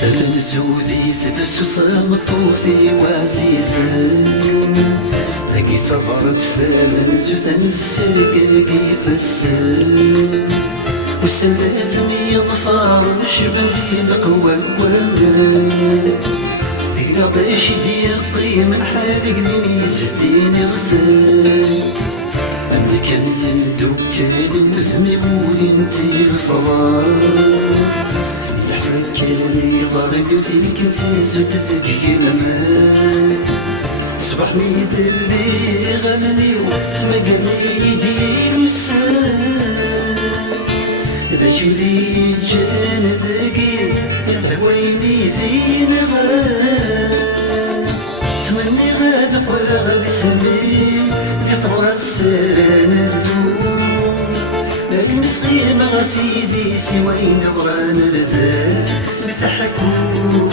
سلم زودي تبسو صمطوثي وعزيزا ذاكي صبرت ثمن زوثان السرقاقي فسان وسلات ميضفار شبن في بقوى ومان هنا طيش ديقي من حالك لميزتين غسان أما كان يندوك تالي وثمي مولين تيرفضار كلي ضارق وثيك نسيت تذكي لما صبحني دلي غنني وسمقني يدير والسان ذاكي لي جان ذاكي ثويني ذين غان تمني غاد ولا غادي سمي يطور السران الدوم لكن مسقيمة غسيدي سوين ضران رزال بتحكم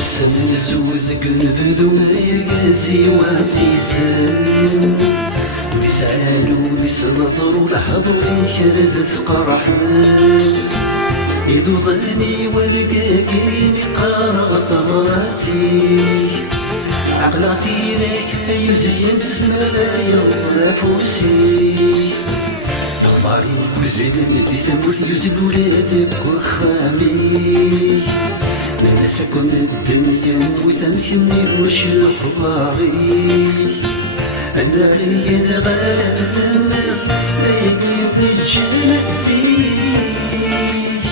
السن الزوذ قنفذ ما يرقاسي وعسيسان ولسعال ولسنظر ولحضوري كرد ثقرحان إذو ظني ورقاقي قارغ ثغراتي عقلاتي لك أيو زين تسمى يغرفوسي أخباري وزين دي ثموت يزن ولادك وخامي ننسكن الدنيا وثمثمي الوش أخباري أنا لي نغاب ثمر ليقين الجنة زيك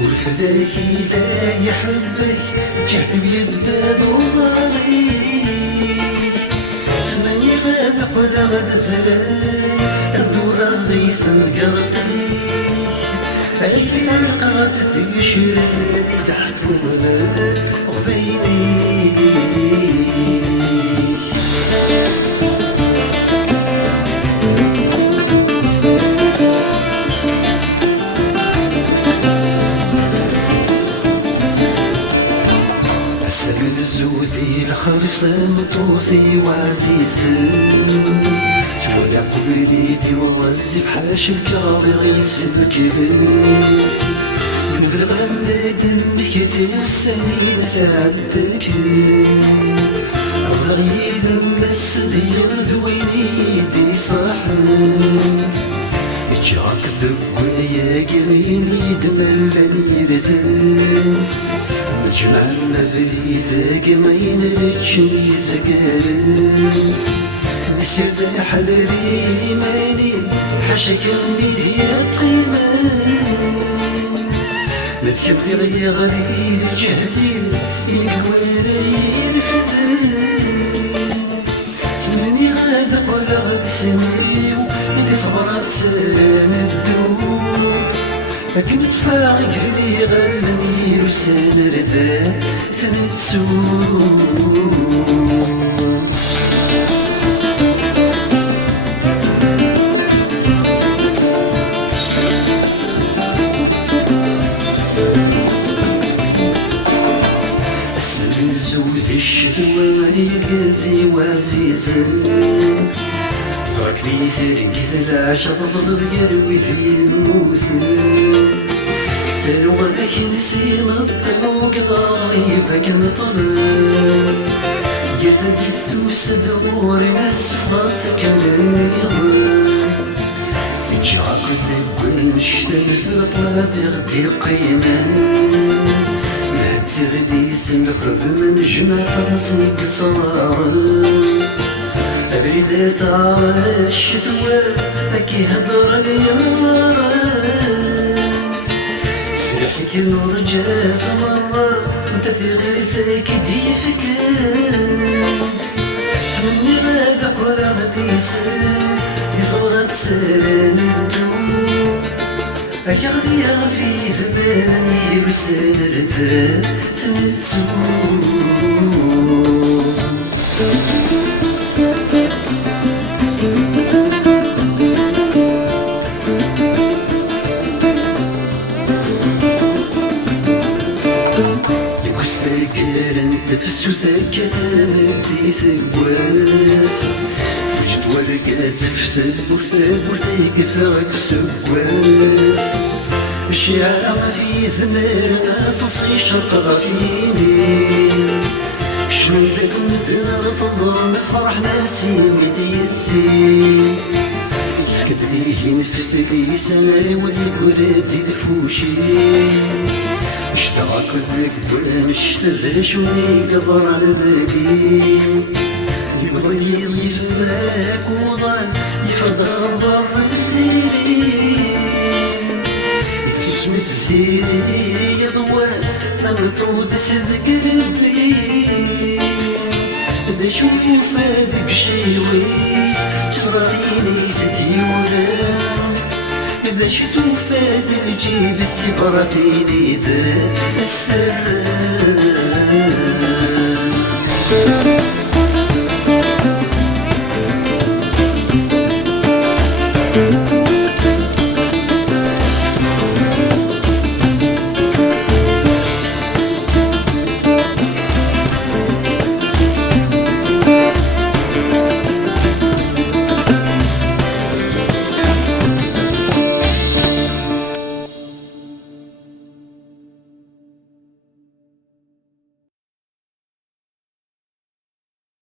والفلاكي لا يحبك جهد بيده ضاريك سمني غاب ولا غدا زران الدورة غيث مقرطيك عيني القافتي يشير الذي تحكمها وفيني سجد الزوثي لخرف صمتوثي وعزيزا تولع قبليتي ووزي بحاش الكراضي غيسبك من ذا الغنى دمك والسنين سعدك أفضل يذم الصديق ذويني يدي صاحب يجعك ذقويا قريني دملني رزان نجمع المبريزة قمين رجني زقارن نسير حذري ماني حشكرني يا قيمان مذكب ذي غير جهدي يقواري رفدان سمني غاد ولا غاد سميو مدي صبرت سران الدوم لكن تفاعي لي غلني وسان رذا تنسوم السنسوذ الشذوى ما يقاسي وعزيزا صارك لي سرقي العشا تصل يروي في الموسم سالو غداك نسيم الطوق ضايبك نطلب يا ثقيت توسد غوري مسفاسك النظام يجعك ذبن الشتاء في طلاتي غدي قيمة تغدي سمخب من جمع طنسيك صار أبريد تعالى الشتوى أكي هدر اليمار سلاحك النور جات مرة انت في غير ساكدي فكر سمني غادق ولا غادي يسام يفغد تساندو أيغلي في زماني بسادرته تنسو تفسو ثكثان تيسواس وجد ورقا زفتك وثيك فاك سواس الشعر ما في زمان صصي شرق فيني شنو ذاك مدنا تظن فرح ناسي مديسي حكت ليه نفت لي سما ولي قراتي الفوشي اشتاق ذاك بوان اشترى شوني قدر على ذاكي يقضي لي فماك وضل يفضل ضغط الزيري يسمي الزيري يضوان ثمتو تسذكر بلي دا شوي فادك شيويس تفرغيني ستيوران إذا شتو فاد الجيب استبرتيني ذا السلام